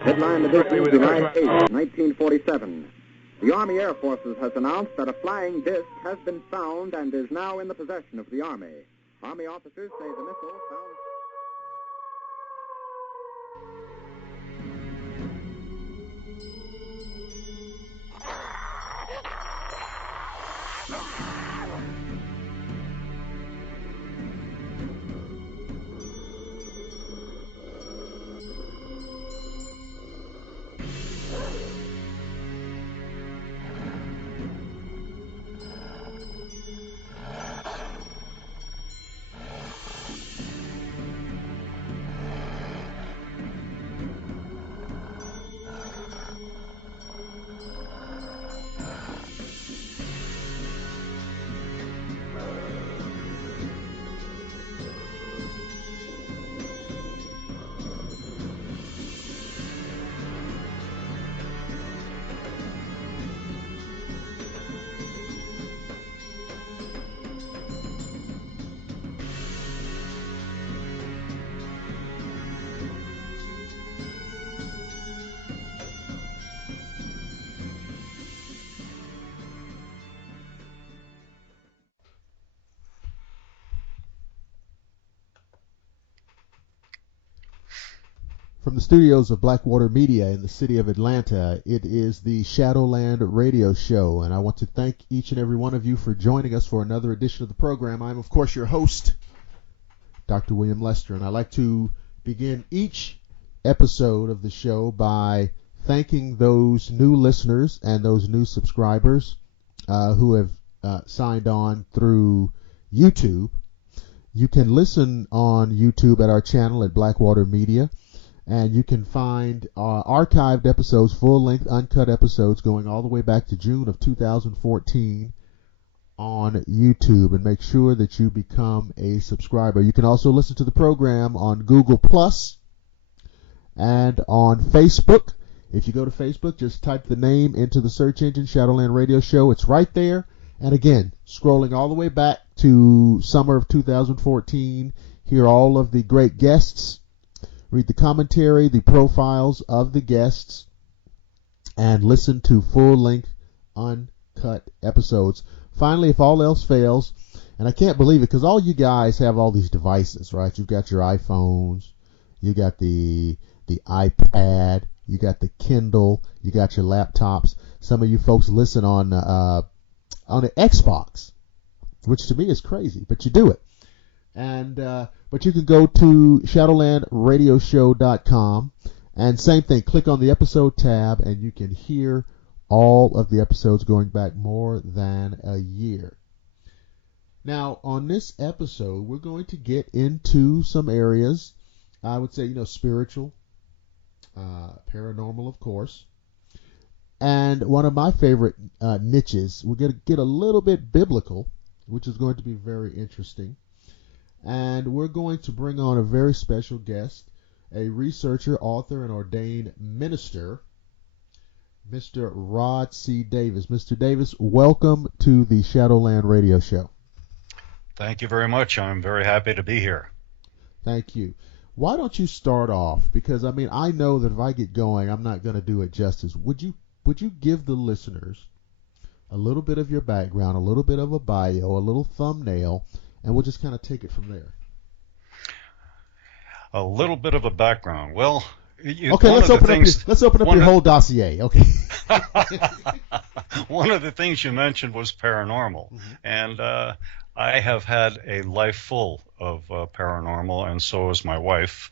Headline edition, July 8, 1947. The Army Air Forces has announced that a flying disc has been found and is now in the possession of the Army. Army officers say the missile found... From the studios of Blackwater Media in the city of Atlanta, it is the Shadowland Radio Show, and I want to thank each and every one of you for joining us for another edition of the program. I'm, of course, your host, Dr. William Lester, and I like to begin each episode of the show by thanking those new listeners and those new subscribers who have signed on through YouTube. You can listen on YouTube at our channel at Blackwater Media. And you can find archived episodes, full-length, uncut episodes going all the way back to June of 2014 on YouTube. And make sure that you become a subscriber. You can also listen to the program on Google Plus and on Facebook. If you go to Facebook, just type the name into the search engine, Shadowland Radio Show. It's right there. And again, scrolling all the way back to summer of 2014, hear all of the great guests. Read the commentary, the profiles of the guests, and listen to full-length, uncut episodes. Finally, if all else fails, and I can't believe it because all you guys have all these devices, right? You've got your iPhones, you got the iPad, you got the Kindle, you got your laptops. Some of you folks listen on an Xbox, which to me is crazy, but you do it. And but you can go to shadowlandradioshow.com and same thing, click on the episode tab and you can hear all of the episodes going back more than a year. Now, on this episode, we're going to get into some areas, I would say, spiritual, paranormal, of course. And one of my favorite niches, we're going to get a little bit biblical, which is going to be very interesting. And we're going to bring on a very special guest, a researcher, author, and ordained minister, Mr. Rod C. Davis. Mr. Davis, welcome to the Shadowland Radio Show. Thank you very much. I'm very happy to be here. Thank you. Why don't you start off? Because, I know that if I get going, I'm not going to do it justice. Would you give the listeners a little bit of your background, a little bit of a bio, a little thumbnail, and we'll just kind of take it from there. A little bit of a background. Well, okay, let's open up your whole dossier. Okay. One of the things you mentioned was paranormal, and I have had a life full of paranormal, and so has my wife.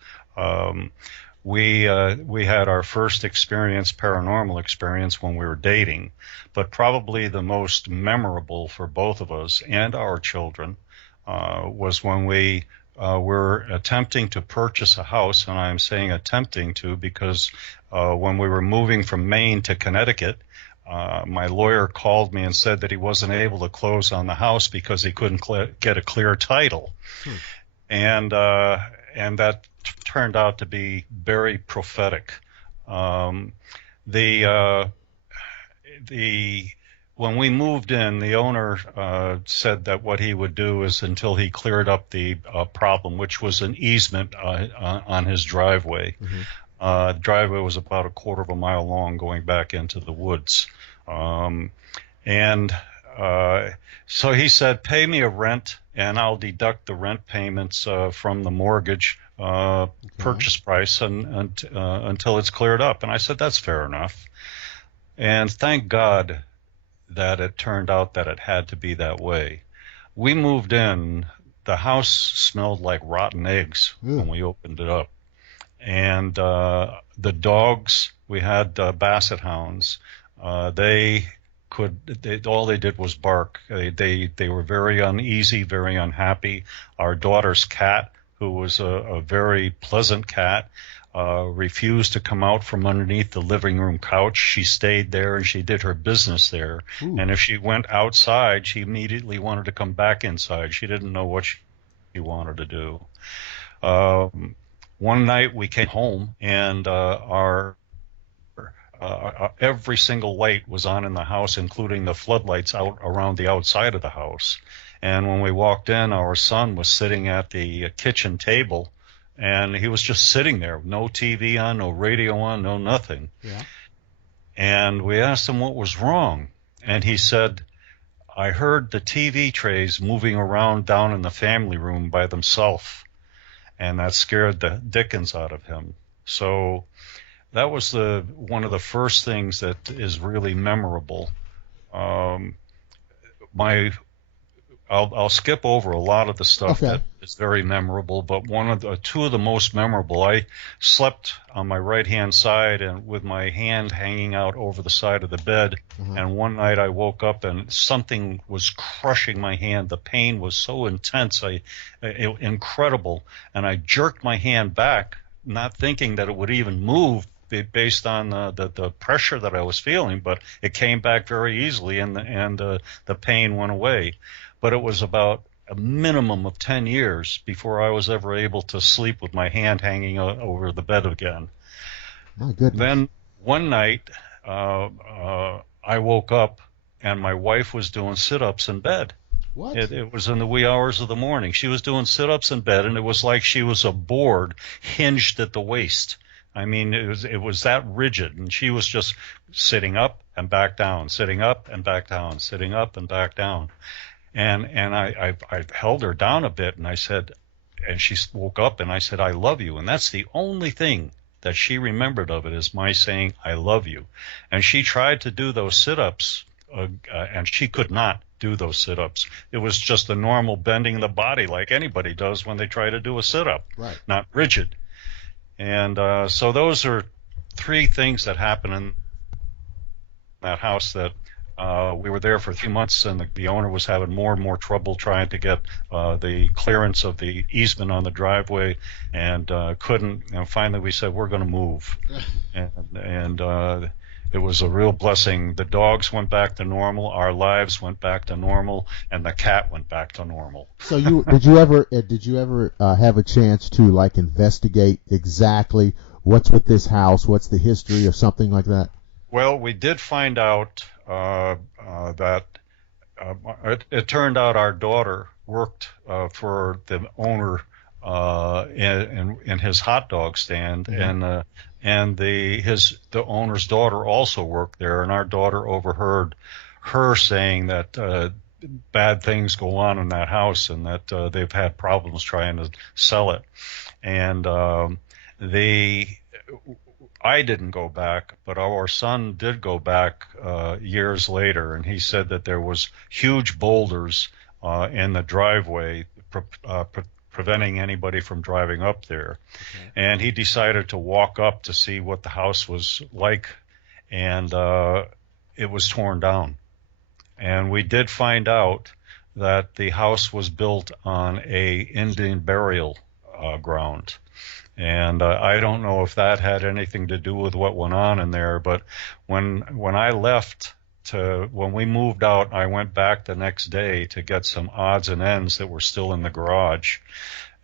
We had our first paranormal experience when we were dating, but probably the most memorable for both of us and our children was when we were attempting to purchase a house, and I'm saying attempting to because when we were moving from Maine to Connecticut, my lawyer called me and said that he wasn't able to close on the house because he couldn't get a clear title. And that turned out to be very prophetic. when we moved in, the owner said that what he would do is until he cleared up the problem, which was an easement on his driveway. Mm-hmm. The driveway was about a quarter of a mile long going back into the woods. So he said, pay me a rent and I'll deduct the rent payments from the mortgage purchase price until it's cleared up. And I said, that's fair enough. And thank God that it turned out that it had to be that way. We moved in. The house smelled like rotten eggs when we opened it up. And the dogs, we had basset hounds. All they did was bark. They were very uneasy, very unhappy. Our daughter's cat, who was a very pleasant cat, refused to come out from underneath the living room couch. She stayed there and she did her business there. Ooh. And if she went outside, she immediately wanted to come back inside. She didn't know what she wanted to do. One night we came home and every single light was on in the house, including the floodlights out around the outside of the house. And when we walked in, our son was sitting at the kitchen table, and he was just sitting there, no TV on, no radio on, no nothing. Yeah. And we asked him what was wrong, and he said, I heard the TV trays moving around down in the family room by themselves, and that scared the dickens out of him. So that was one of the first things that is really memorable. I'll skip over a lot of the stuff that is very memorable, but two of the most memorable. I slept on my right-hand side and with my hand hanging out over the side of the bed. Mm-hmm. And one night I woke up and something was crushing my hand. The pain was so intense, incredible, and I jerked my hand back, not thinking that it would even move based on the pressure that I was feeling, but it came back very easily, and the pain went away. But it was about a minimum of 10 years before I was ever able to sleep with my hand hanging over the bed again. My goodness. Then one night I woke up and my wife was doing sit-ups in bed. What? It was in the wee hours of the morning. She was doing sit-ups in bed, and it was like she was a board hinged at the waist. I mean, it was that rigid, and she was just sitting up and back down, sitting up and back down, sitting up and back down. And I held her down a bit, and I said, and she woke up, and I said, I love you. And that's the only thing that she remembered of it, is my saying, I love you. And she tried to do those sit-ups, and she could not do those sit-ups. It was just the normal bending the body like anybody does when they try to do a sit-up, right? Not rigid. And so those are three things that happened in that house that we were there for 3 months, and the owner was having more and more trouble trying to get the clearance of the easement on the driveway, and couldn't. And finally we said, we're going to move. and it was a real blessing. The dogs went back to normal, our lives went back to normal, and the cat went back to normal. So did you ever have a chance to like investigate exactly what's with this house, what's the history or something like that? Well, we did find out that it turned out our daughter worked for the owner in his hot dog stand, mm-hmm. and the owner's daughter also worked there, and our daughter overheard her saying that bad things go on in that house, and that they've had problems trying to sell it. And I didn't go back, but our son did go back years later, and he said that there was huge boulders in the driveway preventing anybody from driving up there. Okay. And he decided to walk up to see what the house was like, and it was torn down. And we did find out that the house was built on a Indian burial ground. And I don't know if that had anything to do with what went on in there, but when I left when we moved out, I went back the next day to get some odds and ends that were still in the garage.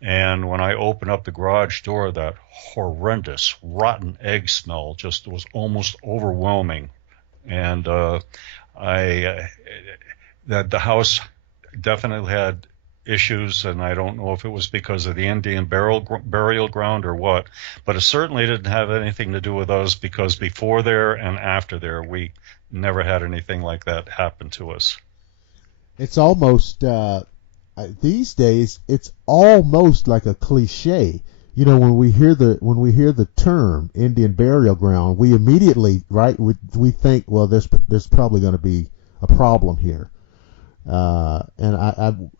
And when I opened up the garage door, that horrendous rotten egg smell just was almost overwhelming. And that the house definitely had issues, and I don't know if it was because of the Indian burial ground or what, but it certainly didn't have anything to do with us, because before there and after there, we never had anything like that happen to us. It's almost these days, it's almost like a cliche. You know, when we hear the term Indian burial ground, we immediately, right, we think, well, there's probably going to be a problem here. And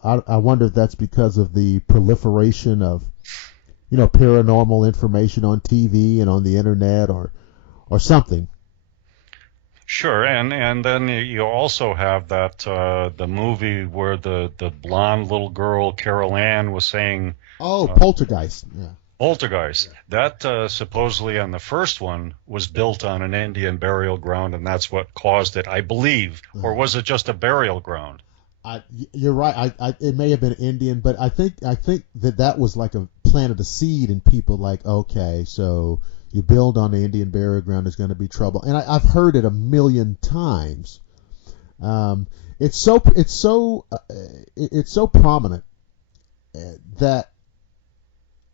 I wonder if that's because of the proliferation of, you know, paranormal information on TV and on the internet or something. Sure, and then you also have that the movie where the blonde little girl Carol Ann was saying. Oh, Poltergeist. Yeah. Poltergeist. That supposedly on the first one was built on an Indian burial ground, and that's what caused it, I believe. Or was it just a burial ground? You're right. It may have been Indian, but I think that was like planted a seed in people. Like, okay, so you build on the Indian burial ground, there's going to be trouble. And I've heard it a million times. It's so prominent that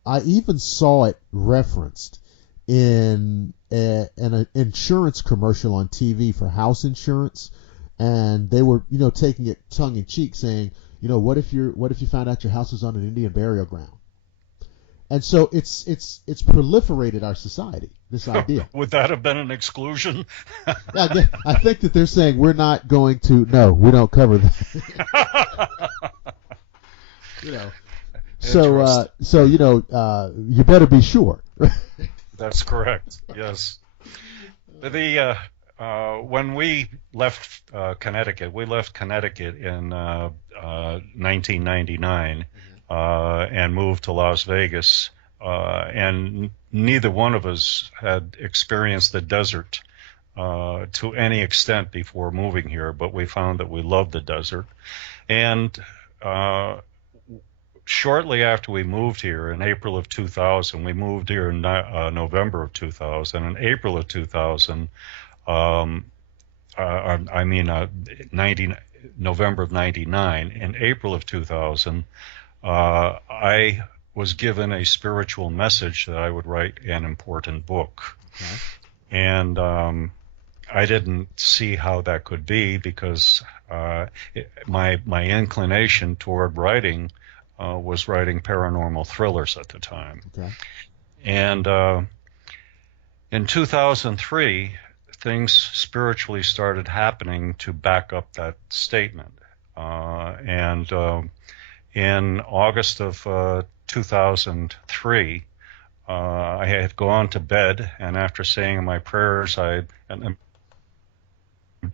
I even saw it referenced in an insurance commercial on TV for house insurance, and they were, you know, taking it tongue in cheek, saying, you know, what if you found out your house was on an Indian burial ground? And so it's proliferated our society, this idea. Would that have been an exclusion? Yeah, I think that they're saying we don't cover that. You know. So you know, you better be sure. That's correct. Yes. When we left Connecticut, in 1999 and moved to Las Vegas, and neither one of us had experienced the desert to any extent before moving here, but we found that we loved the desert. And shortly after we moved here in April of 2000, we moved here in November of 2000. In April of 2000, November of 99. In April of 2000, I was given a spiritual message that I would write an important book. Okay. And I didn't see how that could be, because my inclination toward writing was writing paranormal thrillers at the time. Okay. And in 2003, things spiritually started happening to back up that statement. And in August of 2003, I had gone to bed, and after saying my prayers, I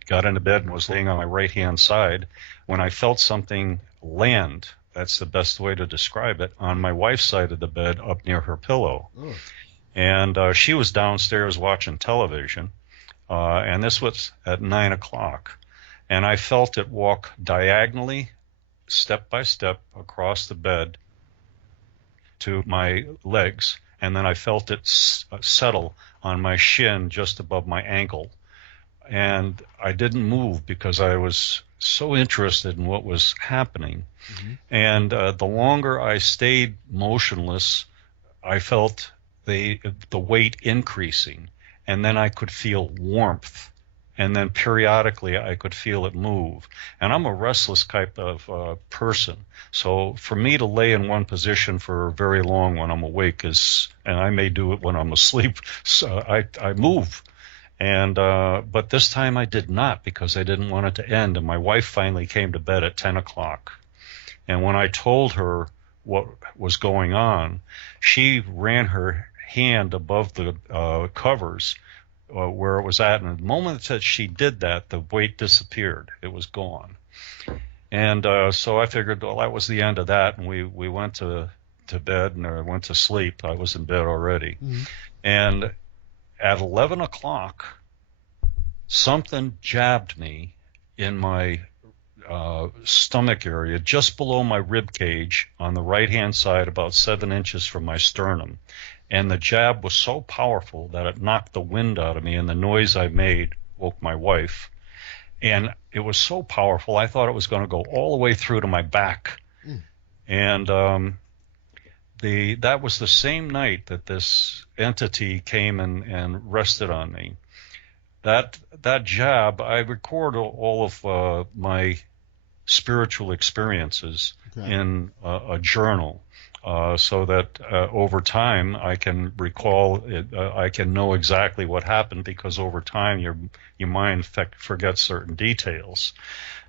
got into bed and was laying on my right-hand side when I felt something land. That's the best way to describe it, on my wife's side of the bed up near her pillow. Oh. And she was downstairs watching television, and this was at 9 o'clock. And I felt it walk diagonally, step by step, across the bed to my legs, and then I felt it settle on my shin just above my ankle. And I didn't move because I was so interested in what was happening. Mm-hmm. And the longer I stayed motionless, I felt the weight increasing, and then I could feel warmth, and then periodically I could feel it move. And I'm a restless type of person, so for me to lay in one position for very long when I'm awake and I may do it when I'm asleep, so I move. And but this time I did not, because I didn't want it to end. And my wife finally came to bed at 10 o'clock. And when I told her what was going on, she ran her hand above the covers where it was at. And the moment that she did that, the weight disappeared. It was gone. And so I figured, well, that was the end of that. And we went to bed, and I went to sleep. I was in bed already. Mm-hmm. And at 11 o'clock, something jabbed me in my stomach area, just below my rib cage on the right-hand side, about 7 inches from my sternum. And the jab was so powerful that it knocked the wind out of me, and the noise I made woke my wife. And it was so powerful, I thought it was going to go all the way through to my back. And that was the same night that this entity came and rested on me. That jab, I record all of my spiritual experiences in a journal, so that over time I can recall it, I can know exactly what happened, because over time your mind forgets certain details.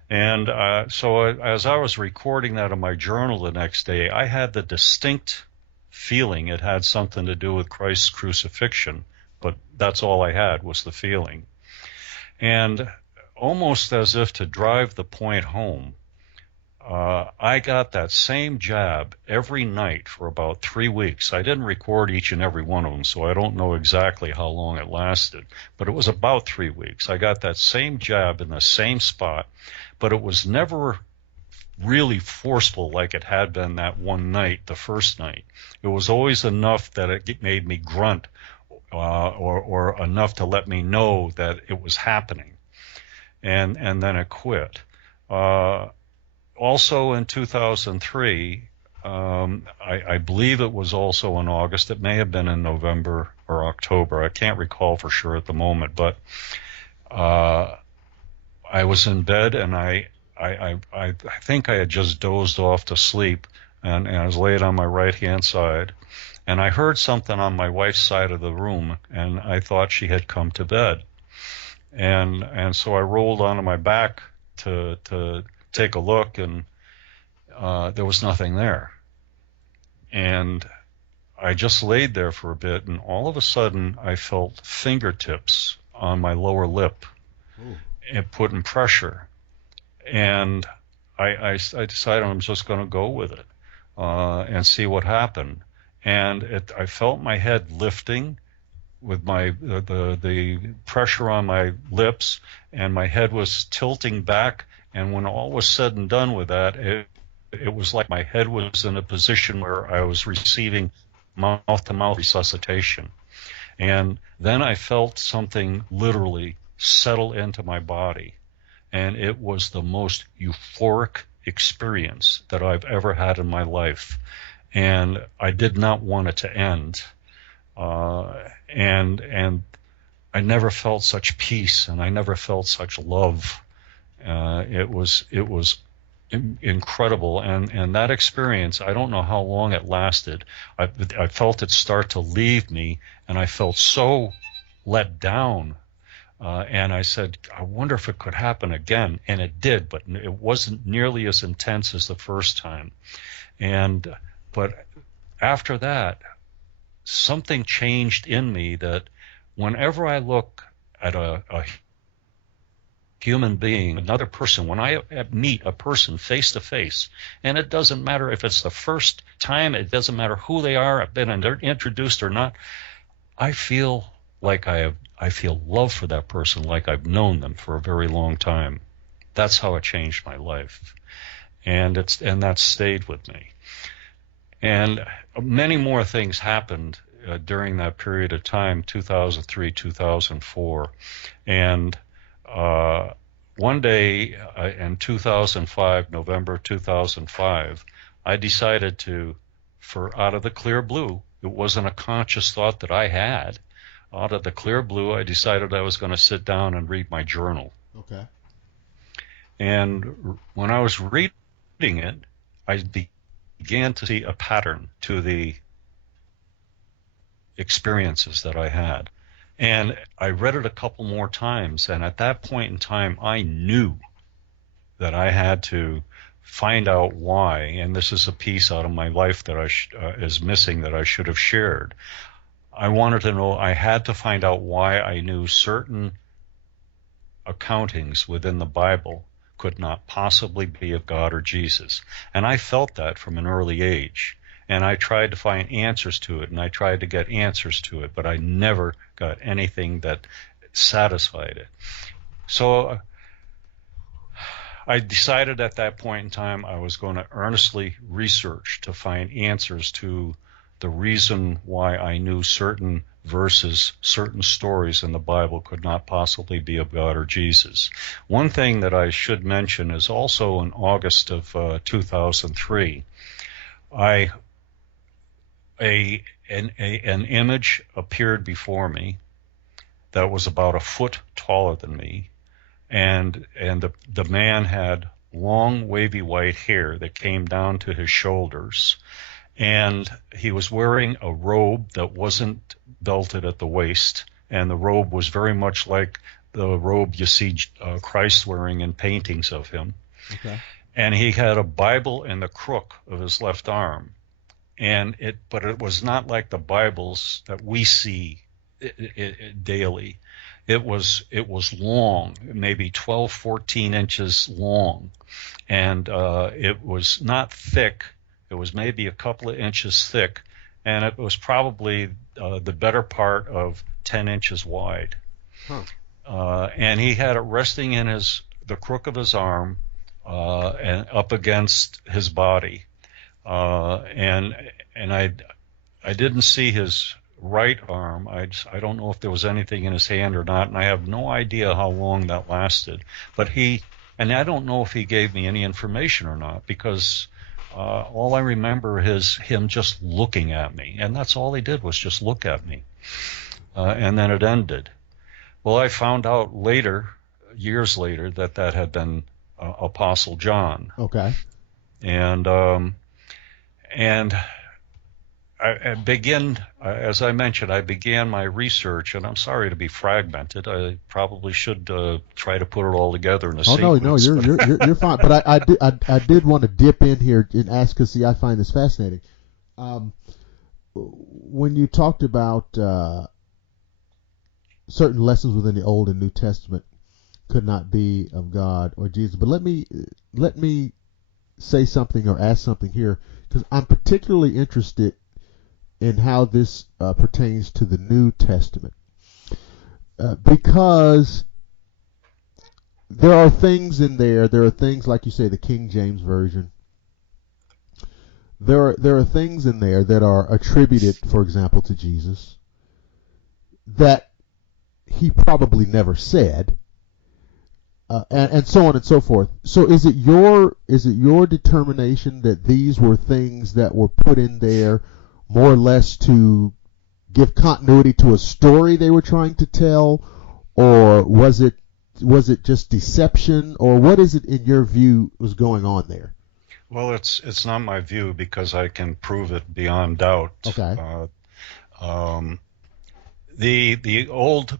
And so as I was recording that in my journal the next day, I had the distinct feeling it had something to do with Christ's crucifixion, but that's all I had was the feeling. And almost as if to drive the point home, I got that same jab every night for about 3 weeks. I didn't record each and every one of them, so I don't know exactly how long it lasted, but it was about 3 weeks. I got that same jab in the same spot, but it was never really forceful like it had been that one night, the first night. It was always enough that it made me grunt, or enough to let me know that it was happening, and then it quit. Also in 2003, I believe it was also in August. It may have been in November or October. I can't recall for sure at the moment, but I was in bed, and I think I had just dozed off to sleep, and I was laid on my right-hand side, and I heard something on my wife's side of the room, and I thought she had come to bed. And so I rolled onto my back to take a look, and there was nothing there. And I just laid there for a bit, and all of a sudden I felt fingertips on my lower lip. Ooh. And putting pressure. And I decided I'm just going to go with it and see what happened. And I felt my head lifting with the pressure on my lips, and my head was tilting back. And when all was said and done with that, it was like my head was in a position where I was receiving mouth-to-mouth resuscitation. And then I felt something literally settle into my body. And it was the most euphoric experience that I've ever had in my life. And I did not want it to end. And I never felt such peace, and I never felt such love. It was incredible. And that experience, I don't know how long it lasted. I felt it start to leave me, and I felt so let down. And I said, I wonder if it could happen again. And it did, but it wasn't nearly as intense as the first time. But after that, something changed in me, that whenever I look at a human being, another person, when I meet a person face to face, and it doesn't matter if it's the first time, it doesn't matter who they are, I've been introduced or not, I feel like I feel love for that person, like I've known them for a very long time. That's how it changed my life, and that stayed with me. And many more things happened during that period of time, 2003, 2004, and one day in 2005, November 2005, I decided out of the clear blue, it wasn't a conscious thought that I had. Out of the clear blue, I decided I was going to sit down and read my journal. Okay. And when I was reading it, I began to see a pattern to the experiences that I had. And I read it a couple more times, and at that point in time, I knew that I had to find out why, and this is a piece out of my life that is missing that I should have shared. I wanted to know, I had to find out why I knew certain accountings within the Bible could not possibly be of God or Jesus. And I felt that from an early age. And I tried to find answers to it, and I tried to get answers to it, but I never got anything that satisfied it. So I decided at that point in time I was going to earnestly research to find answers to the reason why I knew certain verses, certain stories in the Bible could not possibly be of God or Jesus. One thing that I should mention is also in August of 2003, an image appeared before me that was about a foot taller than me, and the man had long wavy white hair that came down to his shoulders, and he was wearing a robe that wasn't belted at the waist, and the robe was very much like the robe you see Christ wearing in paintings of him. Okay. And he had a Bible in the crook of his left arm, but it was not like the Bibles that we see daily. It was long, maybe 12, 14 inches long, and it was not thick. It was maybe a couple of inches thick, and it was probably the better part of 10 inches wide. Huh. And he had it resting in the crook of his arm and up against his body. And I didn't see his right arm. I don't know if there was anything in his hand or not, and I have no idea how long that lasted. But and I don't know if he gave me any information or not, because all I remember is him just looking at me, and that's all he did, was just look at me. And then it ended. Well, I found out later, years later, that had been Apostle John. Okay. And I began, as I mentioned, I began my research, and I'm sorry to be fragmented. I probably should try to put it all together in a sequence. No, you're fine. But I did want to dip in here and ask, because see, I find this fascinating. When you talked about certain lessons within the Old and New Testament could not be of God or Jesus, but let me say something or ask something here, because I'm particularly interested in how this pertains to the New Testament, because there are things in there. There are things, like you say, the King James Version. There are things in there that are attributed, for example, to Jesus that he probably never said, and so on and so forth. So is it your determination that these were things that were put in there more or less to give continuity to a story they were trying to tell, or was it just deception, or what is it in your view was going on there? Well, it's not my view, because I can prove it beyond doubt. Okay.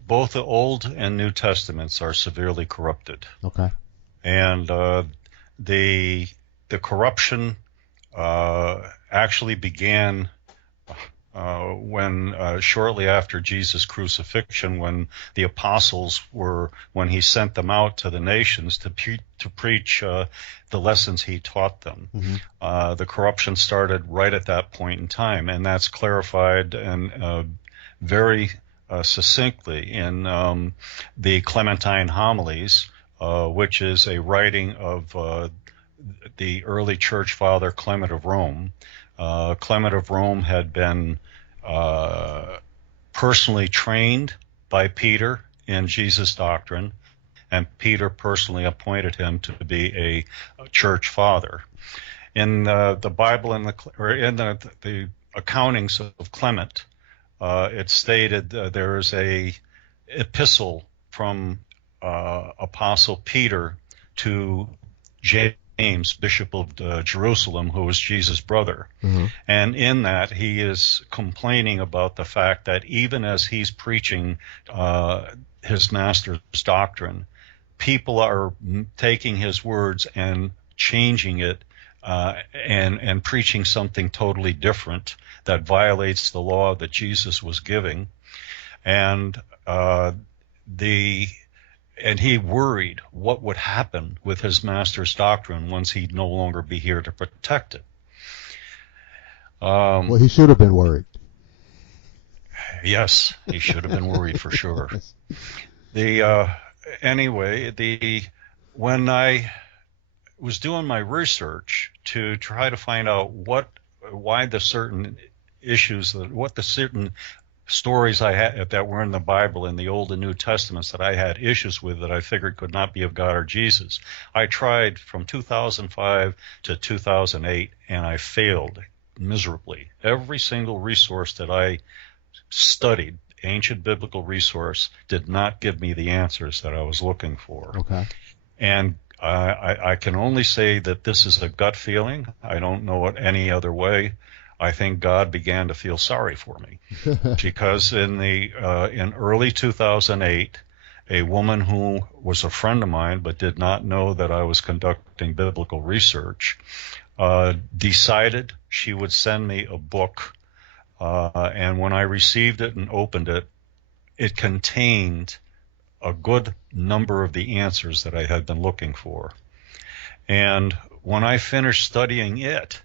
Both the Old and New Testaments are severely corrupted. Okay. And the corruption actually began when shortly after Jesus' crucifixion, when the apostles when he sent them out to the nations to preach the lessons he taught them. Mm-hmm. The corruption started right at that point in time, and that's clarified and very succinctly in the Clementine Homilies, which is a writing of the early church father Clement of Rome. Clement of Rome had been personally trained by Peter in Jesus' doctrine, and Peter personally appointed him to be a church father. In the Bible, in the accountings of Clement, it stated there is a epistle from Apostle Peter to James, Bishop of Jerusalem, who was Jesus' brother. Mm-hmm. And in that, he is complaining about the fact that even as he's preaching his master's doctrine, people are taking his words and changing it and preaching something totally different that violates the law that Jesus was giving. And he worried what would happen with his master's doctrine once he'd no longer be here to protect it. Well, he should have been worried. Yes, he should have been worried for sure. When I was doing my research to try to find out why the certain issues, what the certain stories I had that were in the Bible in the Old and New Testaments that I had issues with that I figured could not be of God or Jesus. I tried from 2005 to 2008 and I failed miserably. Every single resource that I studied, ancient biblical resource, did not give me the answers that I was looking for. Okay. And I can only say that this is a gut feeling. I don't know it any other way. I think God began to feel sorry for me because in early 2008, a woman who was a friend of mine but did not know that I was conducting biblical research decided she would send me a book. And when I received it and opened it, it contained a good number of the answers that I had been looking for. And when I finished studying it,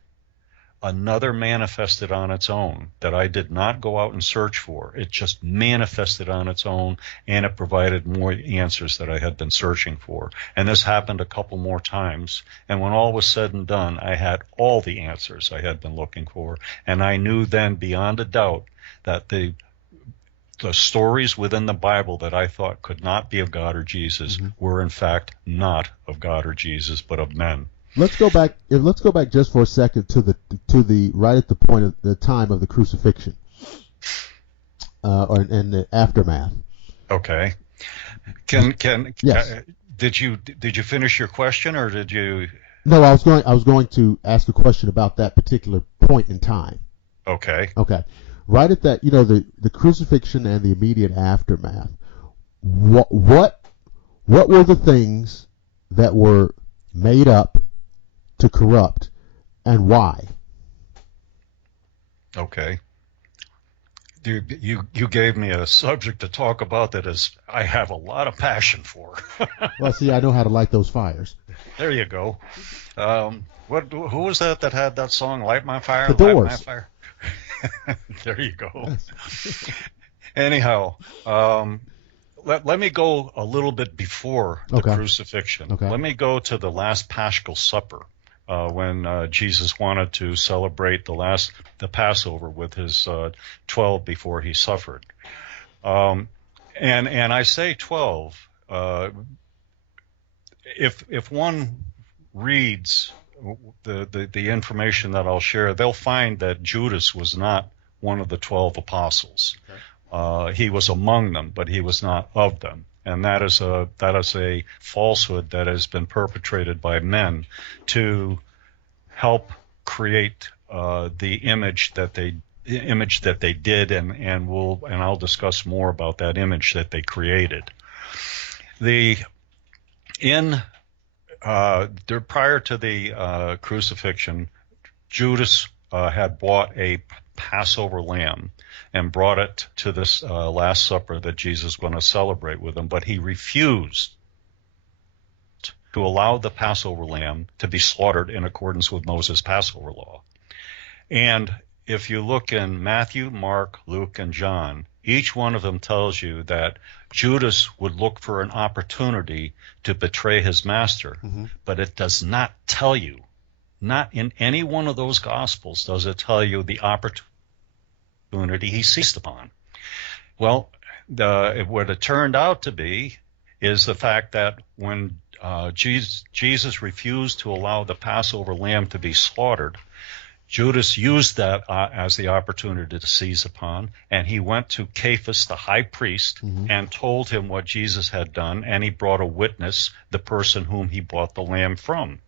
another manifested on its own that I did not go out and search for. It just manifested on its own, and it provided more answers that I had been searching for. And this happened a couple more times. And when all was said and done, I had all the answers I had been looking for. And I knew then beyond a doubt that the stories within the Bible that I thought could not be of God or Jesus were in fact not of God or Jesus, but of men. Let's go back. Let's go back just for a second to the right at the point of the time of the crucifixion, and the aftermath. Okay. Yes. Did you finish your question, or did you? No, I was going to ask a question about that particular point in time. Okay. Okay. Right at that, the crucifixion and the immediate aftermath. What were the things that were made up to corrupt, and why? Okay. You gave me a subject to talk about that I have a lot of passion for. Well, see, I know how to light those fires. There you go. Who was that had that song, Light My Fire? The Doors. Light My Fire. There you go. Anyhow, let me go a little bit before the crucifixion. Okay. Let me go to the last Paschal Supper. When Jesus wanted to celebrate the Passover with his 12 before he suffered. And I say 12, if one reads the information that I'll share, they'll find that Judas was not one of the 12 apostles. Okay. He was among them, but he was not of them. And that is a falsehood that has been perpetrated by men to help create the image that they did, and I'll discuss more about that image that they created. Prior to the crucifixion, Judas had bought a Passover lamb and brought it to this Last Supper that Jesus was going to celebrate with him, but he refused to allow the Passover lamb to be slaughtered in accordance with Moses' Passover law. And if you look in Matthew, Mark, Luke, and John, each one of them tells you that Judas would look for an opportunity to betray his master, but it does not tell you, not in any one of those Gospels does it tell you the opportunity he seized upon. Well, what it turned out to be is the fact that when Jesus refused to allow the Passover lamb to be slaughtered, Judas used that as the opportunity to seize upon, and he went to Caiaphas, the high priest, and told him what Jesus had done, and he brought a witness, the person whom he bought the lamb from.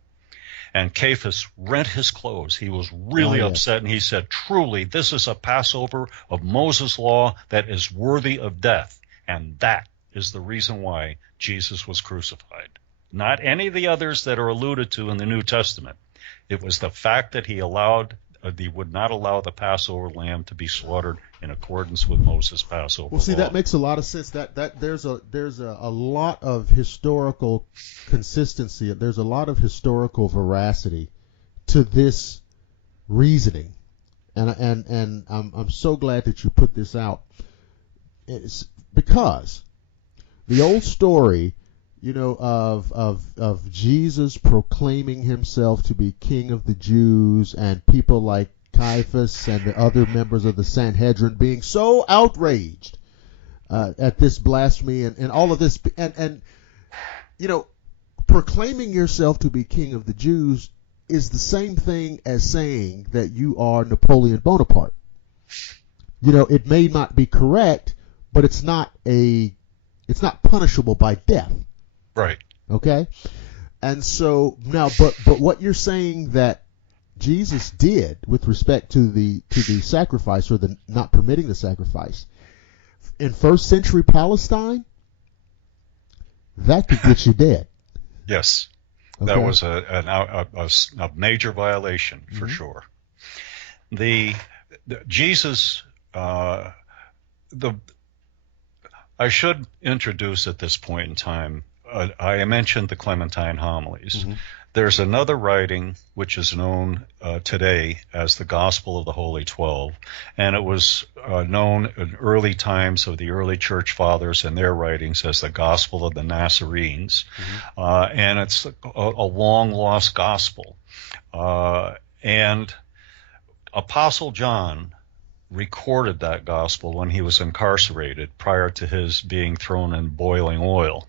And Caiaphas rent his clothes. He was really upset, and he said, "Truly, this is a Passover of Moses' law that is worthy of death." And that is the reason why Jesus was crucified. Not any of the others that are alluded to in the New Testament. It was the fact that he would not allow the Passover lamb to be slaughtered in accordance with Moses' Passover law. Well, see, that makes a lot of sense. That there's a lot of historical consistency. There's a lot of historical veracity to this reasoning, and I'm so glad that you put this out. It's because the old story, of Jesus proclaiming himself to be King of the Jews, and people like Caiaphas and the other members of the Sanhedrin being so outraged at this blasphemy and all of this, and proclaiming yourself to be king of the Jews is the same thing as saying that you are Napoleon Bonaparte. It may not be correct, but it's not punishable by death. Right. Okay? And so now, but what you're saying that Jesus did with respect to the sacrifice, or the not permitting the sacrifice in first century Palestine, that could get you dead. Yes. Okay. That was a major violation for sure. Jesus, I should introduce at this point in time, I mentioned the Clementine homilies. Mm-hmm. There's another writing which is known today as the Gospel of the Holy 12, and it was known in early times of the early church fathers and their writings as the Gospel of the Nazarenes, and it's a long-lost gospel. And Apostle John recorded that gospel when he was incarcerated prior to his being thrown in boiling oil.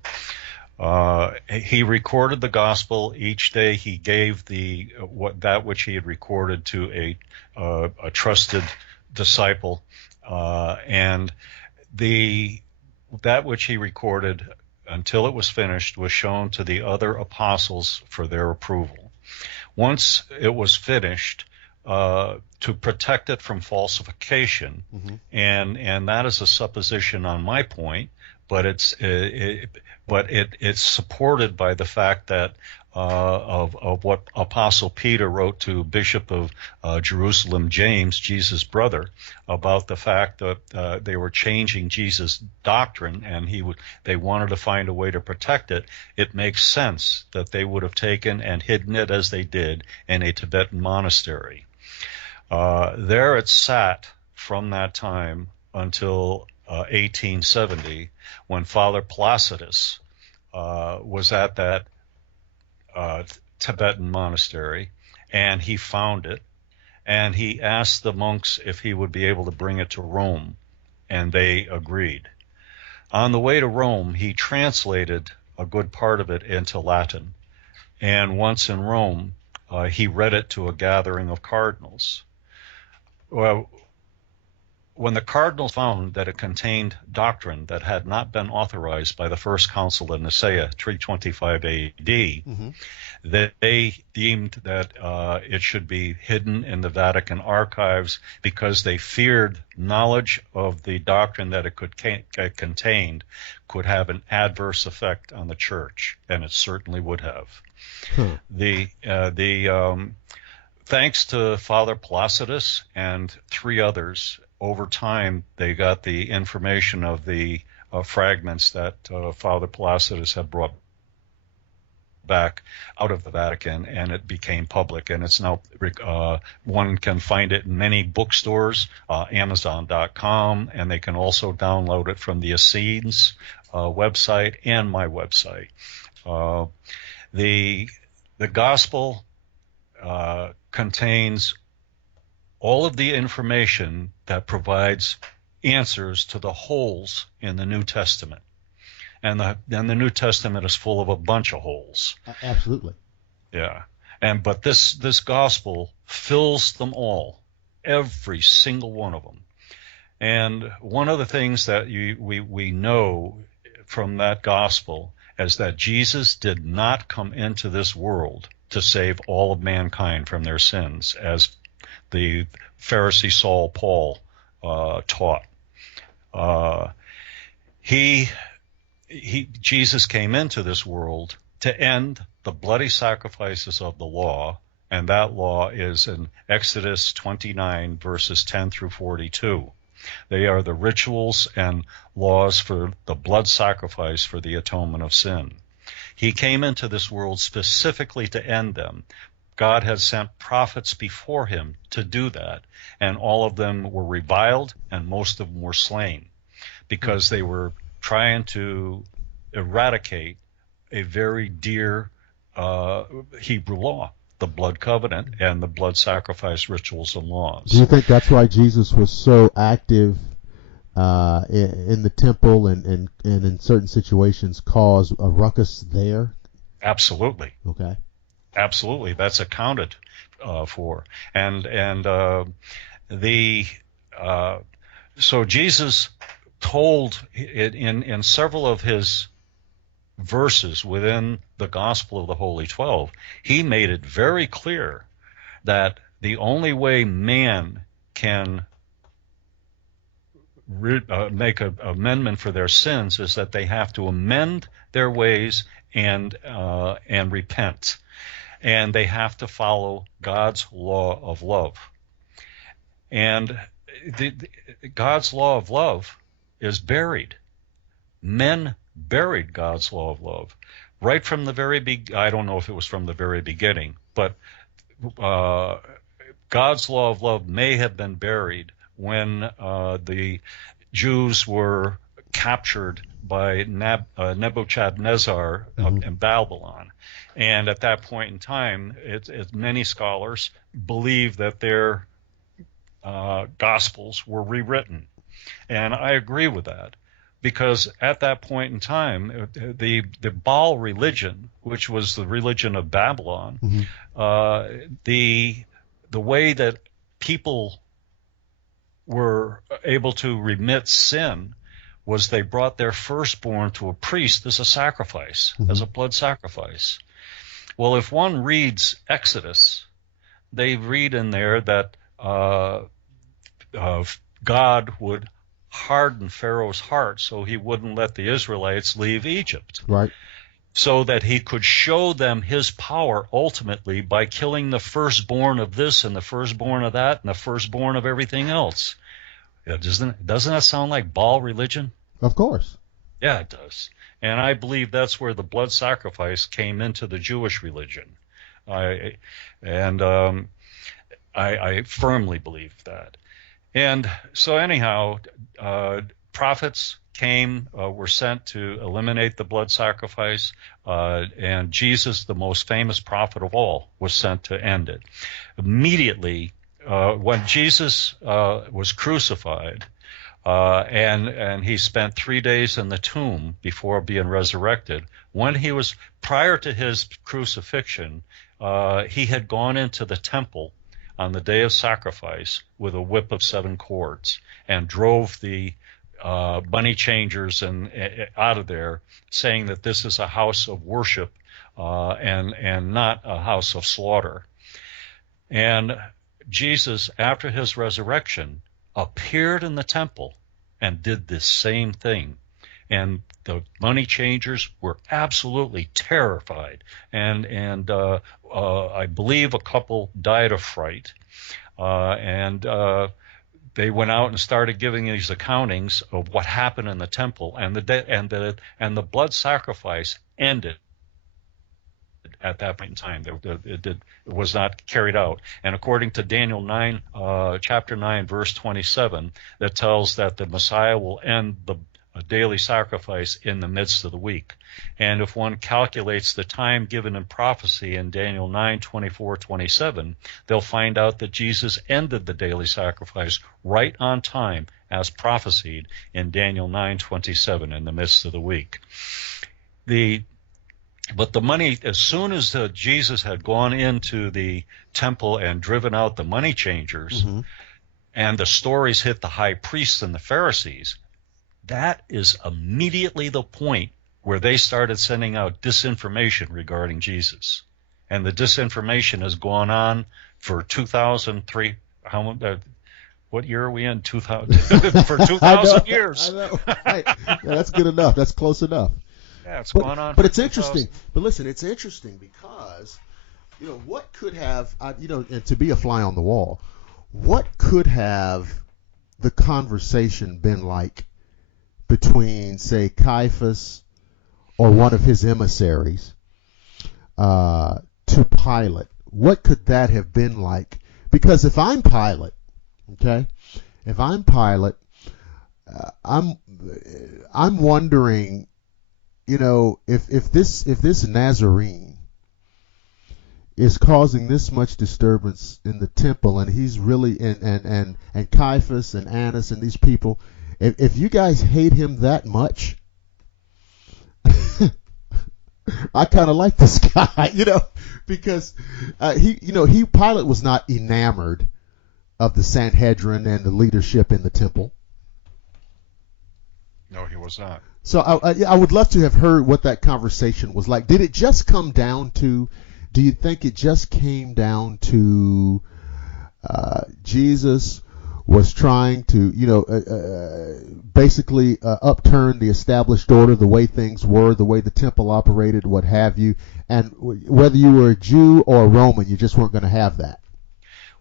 He recorded the gospel. Each day he gave that which he had recorded to a trusted disciple, and that which he recorded until it was finished was shown to the other apostles for their approval. Once it was finished, to protect it from falsification, and that is a supposition on my point, but it's supported by the fact that of what Apostle Peter wrote to Bishop of Jerusalem James, Jesus' brother, about the fact that they were changing Jesus' doctrine, and they wanted to find a way to protect it. It makes sense that they would have taken and hidden it as they did in a Tibetan monastery. There it sat from that time until 1870, when Father Placidus was at that Tibetan monastery, and he found it, and he asked the monks if he would be able to bring it to Rome, and they agreed. On the way to Rome, he translated a good part of it into Latin, and once in Rome, he read it to a gathering of cardinals. Well, when the cardinals found that it contained doctrine that had not been authorized by the First Council of Nicaea, 325 A.D., they deemed that it should be hidden in the Vatican archives because they feared knowledge of the doctrine that it contained could have an adverse effect on the church, and it certainly would have. Thanks to Father Placidus and three others, over time, they got the information of the fragments that Father Placidus had brought back out of the Vatican, and it became public. And it's now, one can find it in many bookstores, Amazon.com, and they can also download it from the Essenes website and my website. The Gospel contains all of the information that provides answers to the holes in the New Testament. And the New Testament is full of a bunch of holes. Absolutely. Yeah. But this gospel fills them all, every single one of them. And one of the things that we know from that gospel is that Jesus did not come into this world to save all of mankind from their sins, as the Pharisee Saul Paul taught. Jesus came into this world to end the bloody sacrifices of the law, and that law is in Exodus 29, verses 10 through 42. They are the rituals and laws for the blood sacrifice for the atonement of sin. He came into this world specifically to end them. God had sent prophets before him to do that, and all of them were reviled, and most of them were slain, because they were trying to eradicate a very dear Hebrew law, the blood covenant and the blood sacrifice rituals and laws. Do you think that's why Jesus was so active in the temple and in certain situations cause a ruckus there? Absolutely. Okay. Absolutely, that's accounted for, so Jesus told in several of his verses within the Gospel of the Holy 12, he made it very clear that the only way man can make an amendment for their sins is that they have to amend their ways and repent. And they have to follow God's law of love. And God's law of love is buried. Men buried God's law of love right from the very I don't know if it was from the very beginning, but God's law of love may have been buried when the Jews were captured by Nebuchadnezzar in Babylon. And at that point in time, many scholars believe that their Gospels were rewritten. And I agree with that, because at that point in time, the Baal religion, which was the religion of Babylon, the way that people were able to remit sin was they brought their firstborn to a priest as a sacrifice, as a blood sacrifice. Well, if one reads Exodus, they read in there that God would harden Pharaoh's heart so he wouldn't let the Israelites leave Egypt. Right. So that he could show them his power ultimately by killing the firstborn of this and the firstborn of that and the firstborn of everything else. Doesn't that sound like Baal religion? Of course. Yeah, it does. And I believe that's where the blood sacrifice came into the Jewish religion. I firmly believe that. And so anyhow, prophets were sent to eliminate the blood sacrifice, and Jesus, the most famous prophet of all, was sent to end it. Immediately, when Jesus was crucified, and he spent 3 days in the tomb before being resurrected. Prior to his crucifixion, he had gone into the temple on the day of sacrifice with a whip of 7 cords and drove the money changers out of there, saying that this is a house of worship and not a house of slaughter. And Jesus, after his resurrection, appeared in the temple and did this same thing. And the money changers were absolutely terrified. And I believe a couple died of fright. They went out and started giving these accountings of what happened in the temple, and the blood sacrifice ended at that point in time. It was not carried out. And according to Daniel 9, chapter 9, verse 27, that tells that the Messiah will end the daily sacrifice in the midst of the week. And if one calculates the time given in prophecy in Daniel 9, 24, 27, they'll find out that Jesus ended the daily sacrifice right on time as prophesied in Daniel 9, 27 in the midst of the week. But the money, as soon as Jesus had gone into the temple and driven out the money changers, and the stories hit the high priests and the Pharisees, that is immediately the point where they started sending out disinformation regarding Jesus. And the disinformation has gone on for 2003. What year are we in? 2000 for 2,000 years. I know. Right. Yeah, that's good enough. That's close enough. Yeah, it's gone on. But it's interesting. But listen, it's interesting because, what could have, and to be a fly on the wall, what could have the conversation been like between, say, Caiaphas or one of his emissaries to Pilate? What could that have been like? Because if I'm Pilate, I'm wondering, if this Nazarene is causing this much disturbance in the temple, and he's really and Caiaphas and Annas and these people, if you guys hate him that much, I kind of like this guy, because Pilate was not enamored of the Sanhedrin and the leadership in the temple. No, he was not. So I would love to have heard what that conversation was like. Did it just come down to? Do you think it just came down to Jesus was trying to, basically upturn the established order, the way things were, the way the temple operated, what have you, and whether you were a Jew or a Roman, you just weren't going to have that?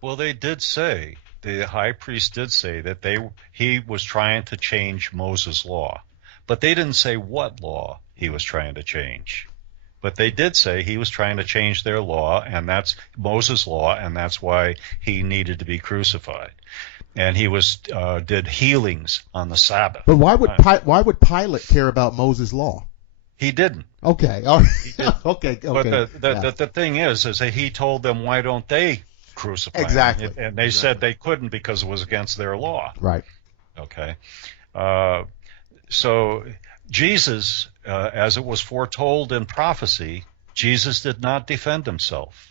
Well, they did say, the high priest did say that he was trying to change Moses' law, but they didn't say what law he was trying to change. But they did say he was trying to change their law, and that's Moses' law, and that's why he needed to be crucified. And he did healings on the Sabbath. But why would Pilate care about Moses' law? He didn't. Okay. All right. Okay. But the thing is that he told them, why don't they crucify him? And they said they couldn't because it was against their law. Right. Okay. So Jesus, as it was foretold in prophecy, Jesus did not defend himself.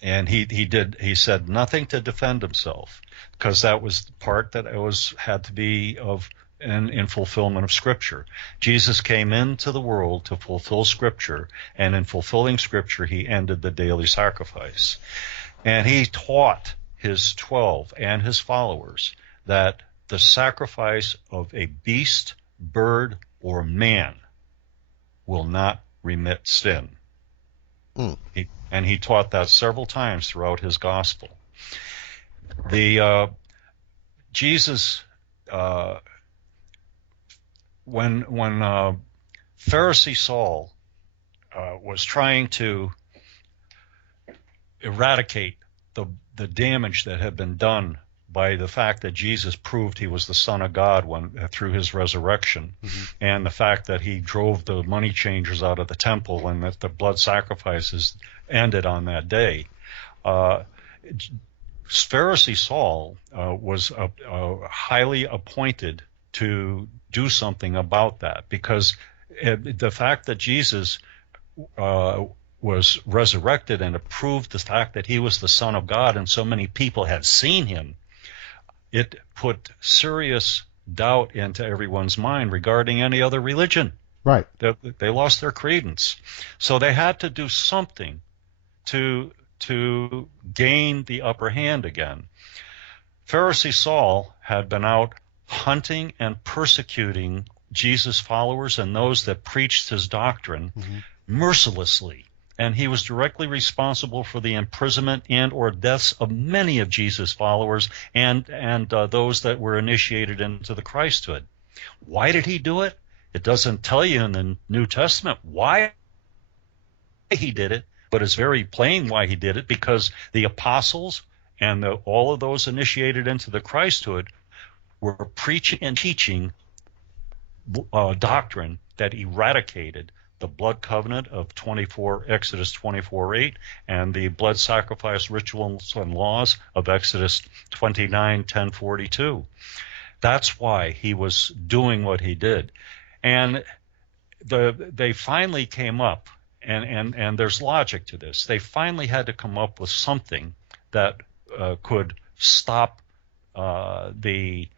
And he said nothing to defend himself, because that was the part that had to be in fulfillment of Scripture. Jesus came into the world to fulfill Scripture, and in fulfilling Scripture, he ended the daily sacrifice. And he taught his 12 and his followers that the sacrifice of a beast, bird, or man will not remit sin. And he taught that several times throughout his gospel. Jesus, when Pharisee Saul was trying to eradicate the damage that had been done by the fact that Jesus proved he was the Son of God through his resurrection, and the fact that he drove the money changers out of the temple, and that the blood sacrifices ended on that day. Pharisee Saul was highly appointed to do something about that, because the fact that Jesus was resurrected and approved the fact that he was the Son of God, and so many people had seen him, it put serious doubt into everyone's mind regarding any other religion. Right. They lost their credence. So they had to do something to gain the upper hand again. Pharisee Saul had been out hunting and persecuting Jesus' followers and those that preached his doctrine mercilessly. And he was directly responsible for the imprisonment and or deaths of many of Jesus' followers and those that were initiated into the Christhood. Why did he do it? It doesn't tell you in the New Testament why he did it, but it's very plain why he did it, because the apostles and all of those initiated into the Christhood were preaching and teaching doctrine that eradicated the blood covenant of Exodus 24:8, and the blood sacrifice rituals and laws of Exodus 29:10-42. That's why he was doing what he did. And they finally came up, and there's logic to this. They finally had to come up with something that could stop the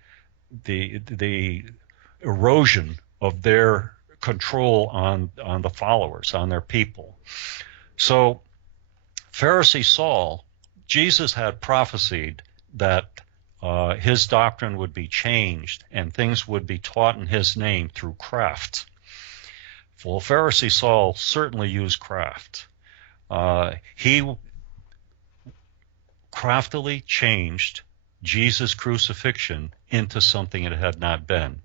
erosion of their control on the followers, on their people. So Pharisee Saul, Jesus had prophesied that his doctrine would be changed and things would be taught in his name through craft. Well, Pharisee Saul certainly used craft. He craftily changed Jesus' crucifixion into something it had not been.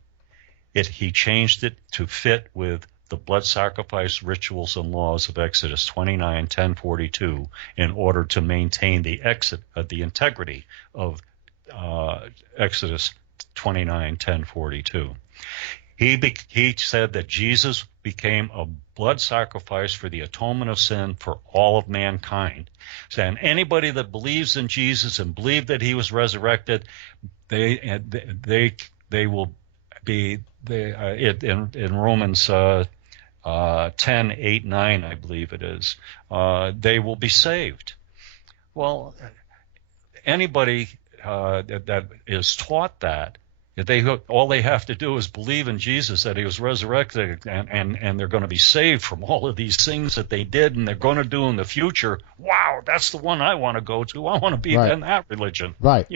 He changed it to fit with the blood sacrifice rituals and laws of Exodus 29:10-42 in order to maintain the integrity of Exodus 29:10-42. He said that Jesus became a blood sacrifice for the atonement of sin for all of mankind. And anybody that believes in Jesus and believe that he was resurrected, they will be in Romans 10:8-9, I believe it is. They will be saved. Well, anybody that is taught that, all they have to do is believe in Jesus, that he was resurrected, and they're going to be saved from all of these things that they did and they're going to do in the future. Wow, that's the one I want to go to. I want to be in that religion. Right.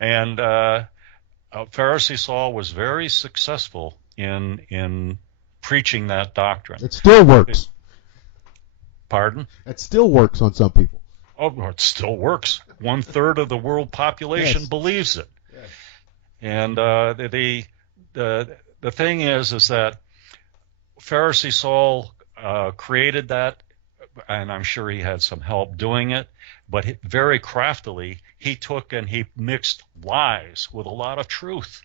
And Pharisee Saul was very successful in preaching that doctrine. It still works. Pardon? It still works on some people. Oh, it still works. 1/3 of the world population believes it. Yes. And the thing is that Pharisee Saul created that, and I'm sure he had some help doing it, but very craftily he took and he mixed lies with a lot of truth,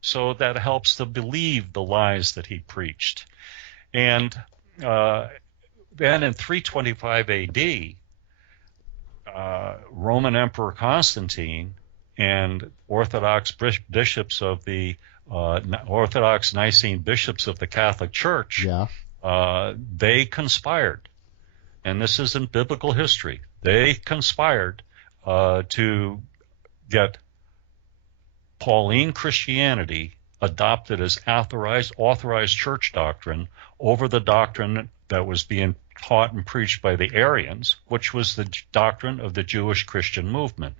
so that helps to believe the lies that he preached. And then in 325 A.D., Roman Emperor Constantine and Orthodox bishops of the Orthodox Nicene bishops of the Catholic Church, they conspired, and this is in biblical history. They conspired to get Pauline Christianity adopted as authorized church doctrine over the doctrine that was being taught and preached by the Arians, which was the doctrine of the Jewish Christian movement.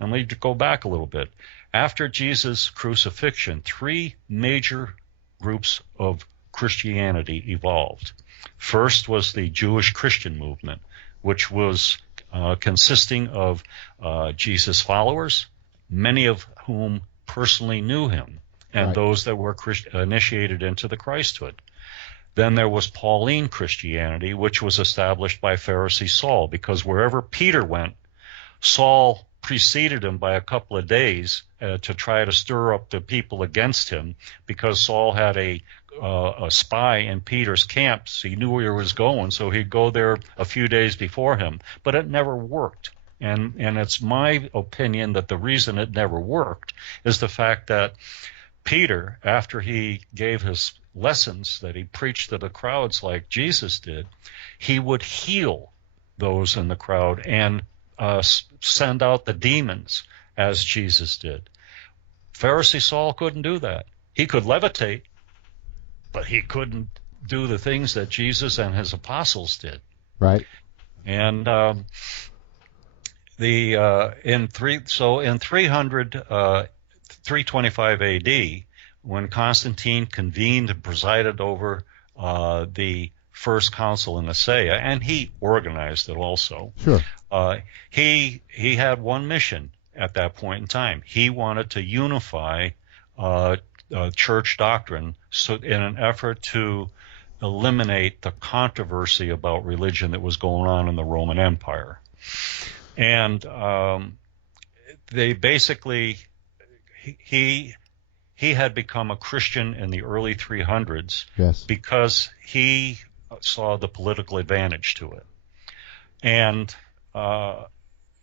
And let me go back a little bit. After Jesus' crucifixion, 3 major groups of Christianity evolved. First was the Jewish Christian movement, which was consisting of Jesus' followers, many of whom personally knew him, and those that were initiated into the Christhood. Then there was Pauline Christianity, which was established by Pharisee Saul, because wherever Peter went, Saul preceded him by a couple of days to try to stir up the people against him, because Saul had a spy in Peter's camp. So he knew where he was going, so he'd go there a few days before him. But it never worked. And it's my opinion that the reason it never worked is the fact that Peter, after he gave his lessons that he preached to the crowds like Jesus did, he would heal those in the crowd and send out the demons as Jesus did. Pharisee Saul couldn't do that. He could levitate, but he couldn't do the things that Jesus and his apostles did. Right. And in 325 A.D., when Constantine convened and presided over the First Council in Nicaea, and he organized it also. Sure. He had one mission at that point in time. He wanted to unify church doctrine in an effort to eliminate the controversy about religion that was going on in the Roman Empire. And they basically, he had become a Christian in the early 300s because he saw the political advantage to it. And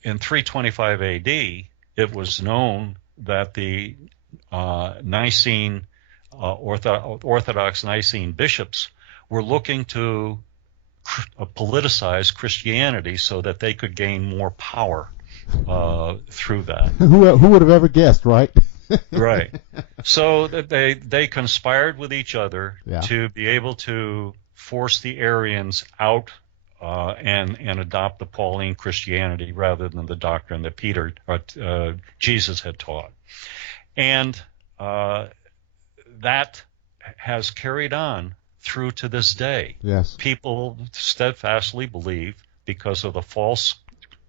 in 325 AD, it was known that the Orthodox Nicene bishops were looking to politicize Christianity so that they could gain more power through that. Who would have ever guessed, right? Right. So they conspired with each other to be able to force the Arians out and adopt the Pauline Christianity rather than the doctrine that Jesus had taught. And that has carried on through to this day. Yes. People steadfastly believe, because of the false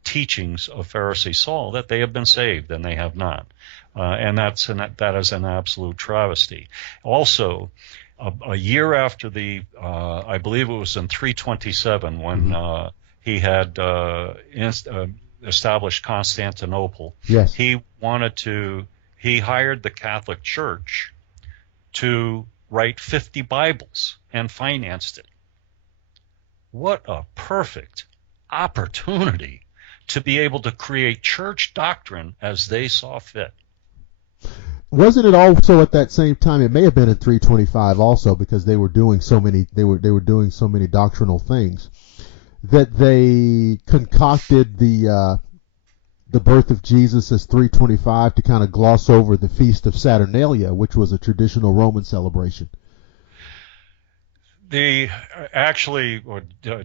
teachings of Pharisee Saul, that they have been saved, and they have not. And that is an absolute travesty. Also, a year after I believe it was in 327 when he had established Constantinople. Yes. He hired the Catholic Church to write 50 Bibles and financed it. What a perfect opportunity to be able to create church doctrine as they saw fit. Wasn't it also at that same time? It may have been in 325 also, because they were doing so many. They were doing so many doctrinal things that they concocted the birth of Jesus as 325 to kind of gloss over the Feast of Saturnalia, which was a traditional Roman celebration.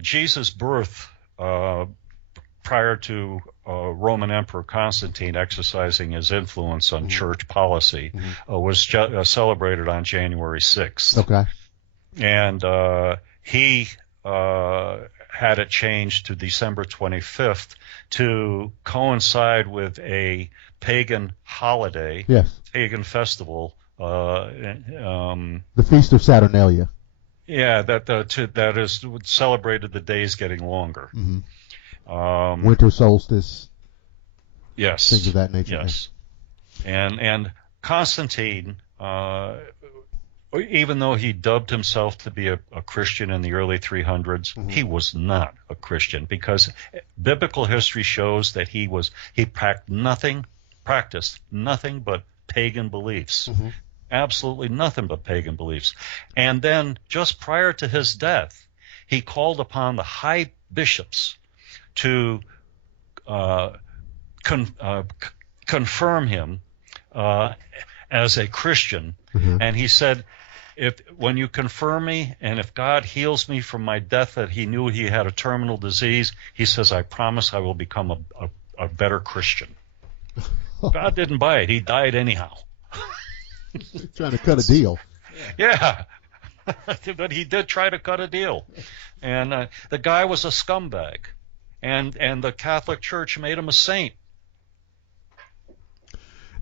Jesus' birth prior to Roman Emperor Constantine exercising his influence on church policy was celebrated on January 6th. Okay. And he had it changed to December 25th to coincide with a pagan holiday, pagan festival. The Feast of Saturnalia. Yeah, that is celebrated the days getting longer. Winter solstice. Yes. Things of that nature. Yes. And Constantine, even though he dubbed himself to be a Christian in the early 300s, he was not a Christian, because biblical history shows that he practiced nothing but pagan beliefs. Absolutely nothing but pagan beliefs. And then just prior to his death, he called upon the high bishops to confirm him as a Christian. And he said, when you confirm me, and if God heals me from my death, that he knew he had a terminal disease, he says, I promise I will become a better Christian. God didn't buy it. He died anyhow. Trying to cut a deal. Yeah. But he did try to cut a deal. And the guy was a scumbag. And the Catholic Church made him a saint.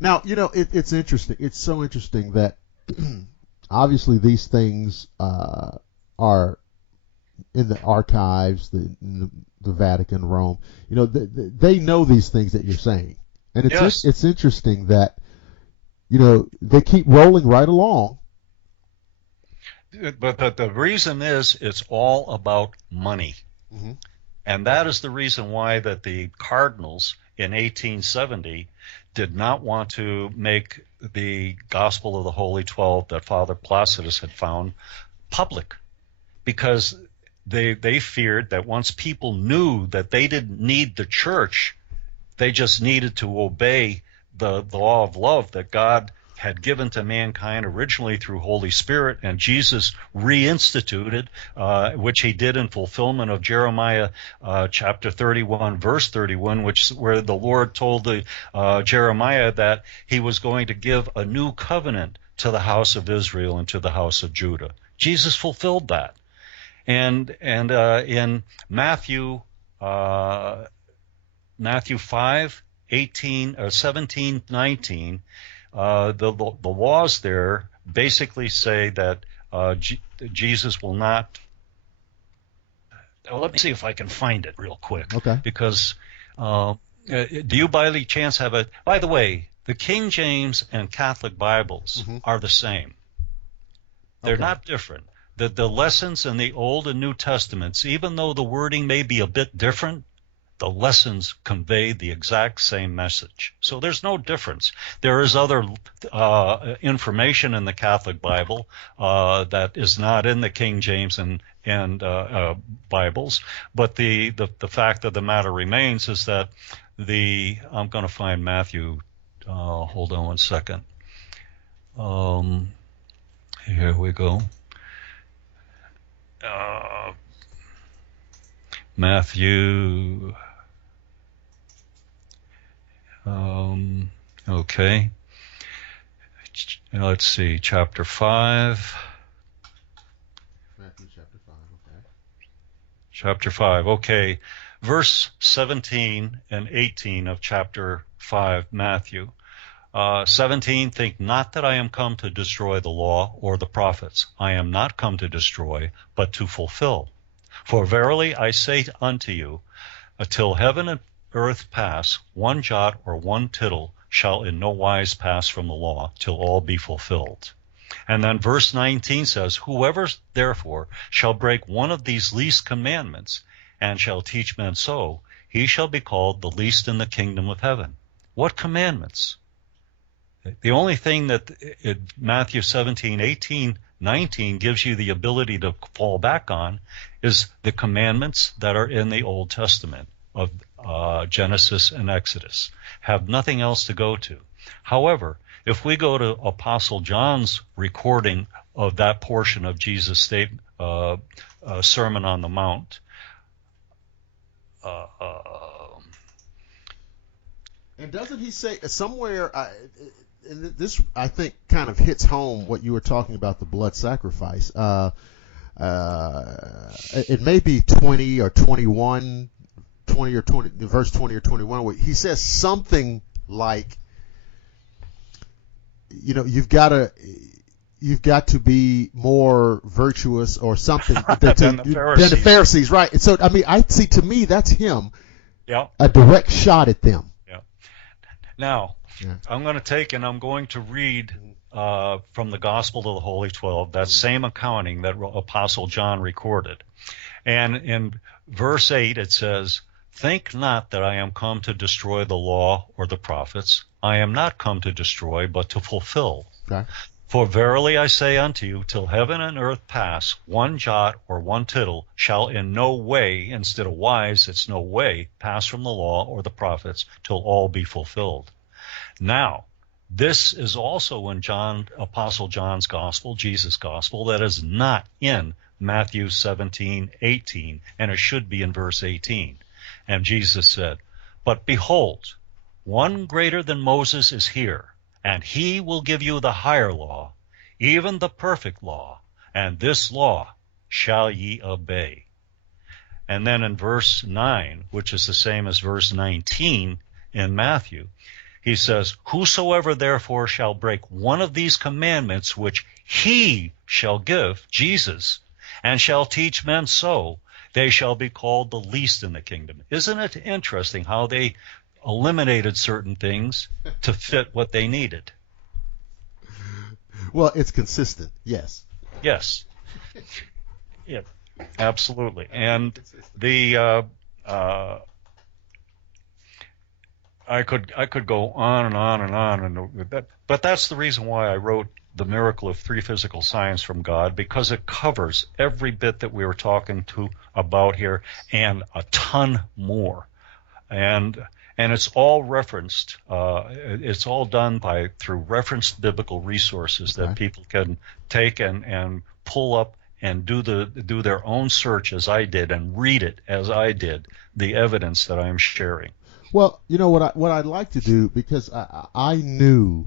Now, it's interesting. It's so interesting that obviously these things are in the archives, in the Vatican, Rome. They know these things that you're saying. And it's interesting that, they keep rolling right along. But the reason is it's all about money. And that is the reason why that the cardinals in 1870 did not want to make the Gospel of the Holy 12 that Father Placidus had found public, because they feared that once people knew that they didn't need the church, they just needed to obey the law of love that God had given to mankind originally through Holy Spirit, and Jesus reinstituted, which he did in fulfillment of Jeremiah chapter 31, verse 31, where the Lord told Jeremiah that he was going to give a new covenant to the house of Israel and to the house of Judah. Jesus fulfilled that. And in Matthew 5, 17, 19, the laws there basically say that Jesus will not. Let me see if I can find it real quick. Okay. Because do you by any chance have a? By the way, the King James and Catholic Bibles are the same. They're not different. The lessons in the Old and New Testaments, even though the wording may be a bit different, the lessons convey the exact same message. So there's no difference. There is other information in the Catholic Bible that is not in the King James and Bibles, but the fact of the matter remains is that I'm going to find Matthew. Hold on one second. Here we go. Matthew. Okay. Let's see, chapter 5. Matthew chapter 5, okay. Chapter 5, okay. Verse 17 and 18 of chapter 5, Matthew. 17, think not that I am come to destroy the law or the prophets. I am not come to destroy, but to fulfill. For verily I say unto you, until heaven and earth pass, one jot or one tittle shall in no wise pass from the law, till all be fulfilled. And then verse 19 says, whoever therefore shall break one of these least commandments and shall teach men so, he shall be called the least in the kingdom of heaven. What commandments? The only thing that Matthew 17, 18, 19 gives you the ability to fall back on is the commandments that are in the Old Testament of Genesis and Exodus. Have nothing else to go to. However, if we go to Apostle John's recording of that portion of Jesus' Sermon on the Mount, and doesn't he say somewhere, and this I think kind of hits home what you were talking about, the blood sacrifice. It may be 20 or 21, 20 or 20, verse 20 or 21, where he says something like, you've got to be more virtuous or something than the Pharisees, right? And so, to me, that's him, a direct shot at them. Yeah. Now, I'm going to read from the Gospel to the Holy 12, that same accounting that Apostle John recorded. And in verse 8 it says, think not that I am come to destroy the law or the prophets. I am not come to destroy, but to fulfill. Okay. For verily I say unto you, till heaven and earth pass, one jot or one tittle shall in no way, instead of wise, it's no way, pass from the law or the prophets, till all be fulfilled. Now, this is also in Apostle John's Gospel, Jesus' Gospel, that is not in Matthew 17, 18, and it should be in verse 18. And Jesus said, but behold, one greater than Moses is here, and he will give you the higher law, even the perfect law, and this law shall ye obey. And then in verse 9, which is the same as verse 19 in Matthew, he says, whosoever therefore shall break one of these commandments which he shall give, Jesus, and shall teach men so, they shall be called the least in the kingdom. Isn't it interesting how they eliminated certain things to fit what they needed? Well, it's consistent, yes. Yes. Yeah, absolutely. And the I could go on and on and on, and but that's the reason why I wrote The Miracle of Three Physical Signs from God, because it covers every bit that we were talking about here and a ton more. And it's all referenced. It's all done through referenced biblical resources that people can take and pull up and do their own search as I did, and read it as I did, the evidence that I'm sharing. Well, what I'd like to do, because I knew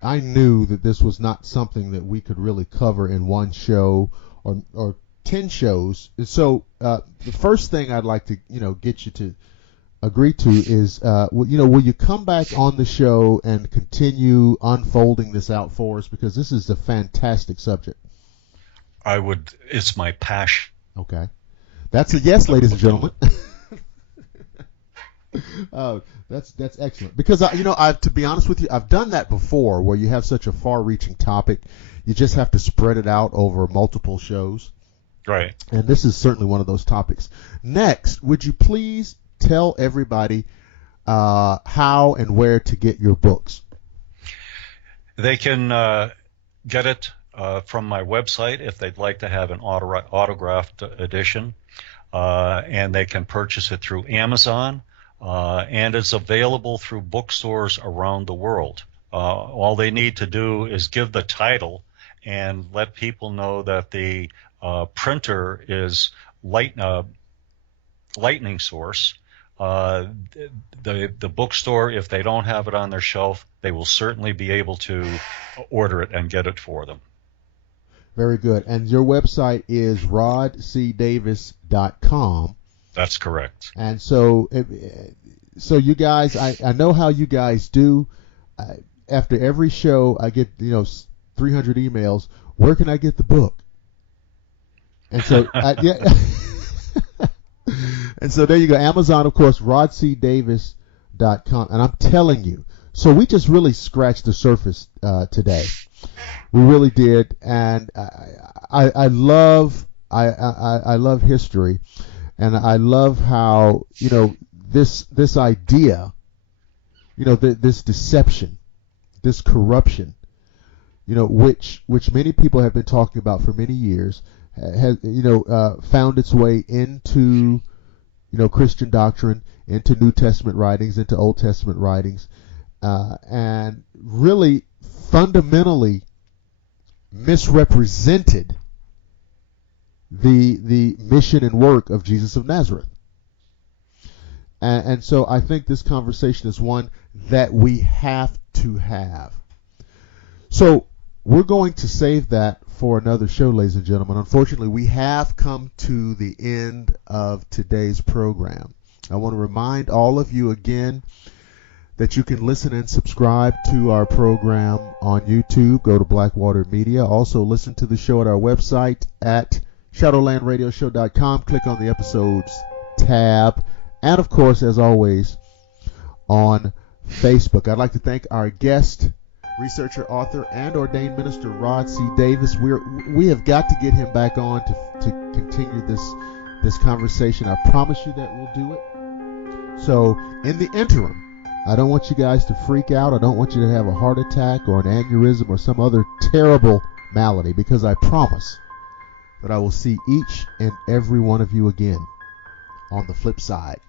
that this was not something that we could really cover in one show or 10 shows. So the first thing I'd like to get you to agree to is will you come back on the show and continue unfolding this out for us, because this is a fantastic subject. I would. It's my passion. Okay, that's a yes, ladies and gentlemen. That's excellent, because to be honest with you, I've done that before, where you have such a far-reaching topic, you just have to spread it out over multiple shows. Right. And this is certainly one of those topics. Next, would you please tell everybody how and where to get your books? They can get it from my website if they'd like to have an autographed edition, and they can purchase it through Amazon. And it's available through bookstores around the world. All they need to do is give the title and let people know that the printer is lightning source. The bookstore, if they don't have it on their shelf, they will certainly be able to order it and get it for them. Very good. And your website is rodcdavis.com. That's correct. And so you guys, I know how you guys do. After every show, I get 300 emails. Where can I get the book? And so and so there you go. Amazon, of course, rodcdavis.com. And I'm telling you, So we just really scratched the surface today. We really did, and I love history, and I love how this idea, this deception, this corruption, which many people have been talking about for many years, has found its way into Christian doctrine, into New Testament writings, into Old Testament writings, and really fundamentally misrepresented the mission and work of Jesus of Nazareth. And so I think this conversation is one that we have to have. So we're going to save that for another show, ladies and gentlemen. Unfortunately, we have come to the end of today's program. I want to remind all of you again that you can listen and subscribe to our program on YouTube. Go to Blackwater Media. Also listen to the show at our website at shadowlandradioshow.com. Click on the episodes tab. And, of course, as always, on Facebook. I'd like to thank our guest, researcher, author, and ordained minister Rod C. Davis. We have got to get him back on to continue this conversation. I promise you that we'll do it. So, in the interim, I don't want you guys to freak out. I don't want you to have a heart attack or an aneurysm or some other terrible malady, because I promise that I will see each and every one of you again on the flip side.